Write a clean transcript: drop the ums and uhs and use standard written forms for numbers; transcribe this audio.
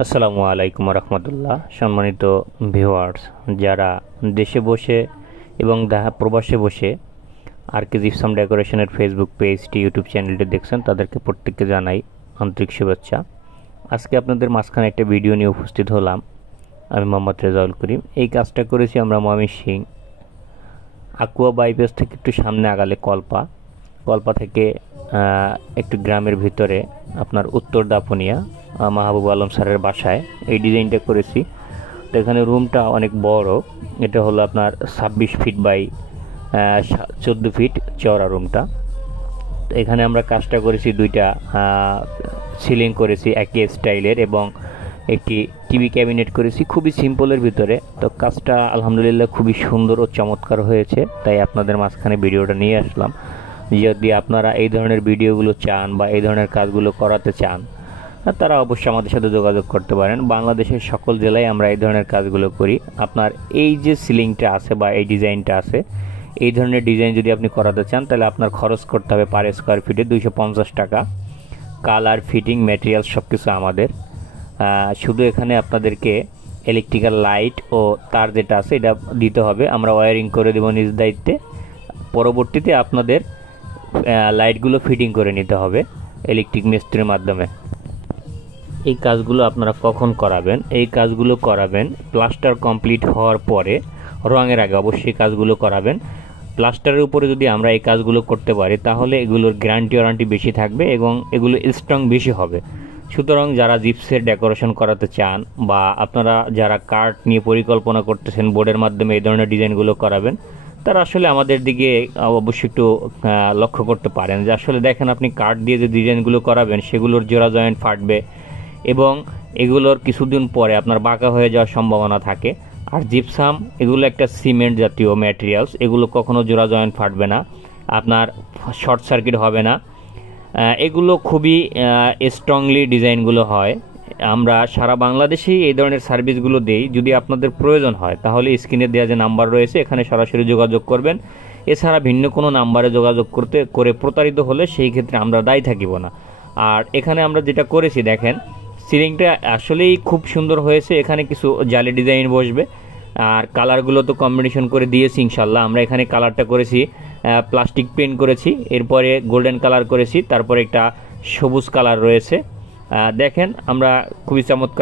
আসসালামু আলাইকুম রহমতুল্লাহ। সম্মানিত ভিউয়ার্স, যারা দেশে বসে এবং প্রবাসে বসে আর কে জিপসাম ডেকোরেশনের ফেসবুক পেজটি ইউটিউব চ্যানেলটি দেখছেন, তাদেরকে প্রত্যেককে জানাই আন্তরিক শুভেচ্ছা। আজকে আপনাদের মাঝখানে একটা ভিডিও নিয়ে উপস্থিত হলাম। আমি মোহাম্মদ রেজাউল করিম। এই কাজটা করেছি আমরা ময়মনসিংহ আকুয়া বাইপাস থেকে একটু সামনে আগালে কল্পা থেকে একটু গ্রামের ভিতরে আপনার উত্তর দাপুনিয়া মাহবুব আলম স্যারের বাসায় এই ডিজাইনটা করেছি। তো এখানে রুমটা অনেক বড়, এটা হলো আপনার 26 ফিট বাই 14 ফিট চওড়া রুমটা। তো এখানে আমরা কাজটা করেছি, দুইটা সিলিং করেছি একই স্টাইলের এবং একটি টিভি ক্যাবিনেট করেছি খুবই সিম্পলের ভিতরে। তো কাজটা আলহামদুলিল্লাহ খুবই সুন্দর ও চমৎকার হয়েছে, তাই আপনাদের মাঝখানে ভিডিওটা নিয়ে আসলাম। যদি আপনারা এই ধরনের ভিডিওগুলো চান বা এই ধরনের কাজগুলো করাতে চান, তারা অবশ্যই আমাদের সাথে যোগাযোগ করতে পারেন। বাংলাদেশের সকল জেলায় আমরা এই ধরনের কাজগুলো করি। আপনার এই যে সিলিংটা আছে বা এই ডিজাইনটা আছে, এই ধরনের ডিজাইন যদি আপনি করাতে চান তাহলে আপনার খরচ করতে হবে পার স্কোয়ার ফিটে 250 টাকা। কালার, ফিটিং, ম্যাটেরিয়াল সব কিছু আমাদের। শুধু এখানে আপনাদেরকে ইলেকট্রিক্যাল লাইট ও তার যেটা আছে এটা দিতে হবে, আমরা ওয়্যারিং করে দেবো নিজ দায়িত্বে। পরবর্তীতে আপনাদের লাইটগুলো ফিটিং করে নিতে হবে ইলেকট্রিক মিস্ত্রির মাধ্যমে। এই কাজগুলো আপনারা কখন করাবেন? এই কাজগুলো করাবেন প্লাস্টার কমপ্লিট হওয়ার পরে, রঙের আগে অবশ্যই কাজগুলো করাবেন। প্লাস্টারের উপরে যদি আমরা এই কাজগুলো করতে পারি তাহলে এগুলোর গ্যারান্টি ওয়ারান্টি বেশি থাকবে এবং এগুলো স্ট্রং বেশি হবে। সুতরাং যারা জিপসের ডেকোরেশন করাতে চান বা আপনারা যারা কার্ড নিয়ে পরিকল্পনা করতেছেন বোর্ডের মাধ্যমে এই ধরনের ডিজাইনগুলো করাবেন, তারা আসলে আমাদের দিকে অবশ্যই একটু লক্ষ্য করতে পারেন যে আসলে দেখেন আপনি কার্ড দিয়ে যে ডিজাইনগুলো করাবেন সেগুলোর জোড়া জয়েন্ট ফাটবে এবং এগুলোর কিছুদিন পরে আপনার বাঁকা হয়ে যাওয়ার সম্ভাবনা থাকে। আর জিপসাম এগুলো একটা সিমেন্ট জাতীয় ম্যাটেরিয়ালস, এগুলো কখনো জোড়া জয়েন্ট ফাটবে না, আপনার শর্ট সার্কিট হবে না। এগুলো খুবই স্ট্রংলি ডিজাইনগুলো হয়। আমরা সারা বাংলাদেশেই এই ধরনের সার্ভিসগুলো দেই। যদি আপনাদের প্রয়োজন হয় তাহলে স্ক্রিনে দেওয়া যে নাম্বার রয়েছে এখানে সরাসরি যোগাযোগ করবেন। এছাড়া ভিন্ন কোনো নাম্বারে যোগাযোগ করে প্রতারিত হলে সেই ক্ষেত্রে আমরা দায়ী থাকিব না। আর এখানে আমরা যেটা করেছি দেখেন, সিলিংটা আসলেই খুব সুন্দর হয়েছে। এখানে কিছু জালি ডিজাইন বসবে আর কালারগুলো তো কম্বিনেশন করে দিয়েছি ইনশাল্লাহ। আমরা এখানে কালারটা করেছি প্লাস্টিক পেন্ট করেছি, এরপরে গোল্ডেন কালার করেছি, তারপরে একটা সবুজ কালার রয়েছে। দেখেন আমরা খুবই চমৎকার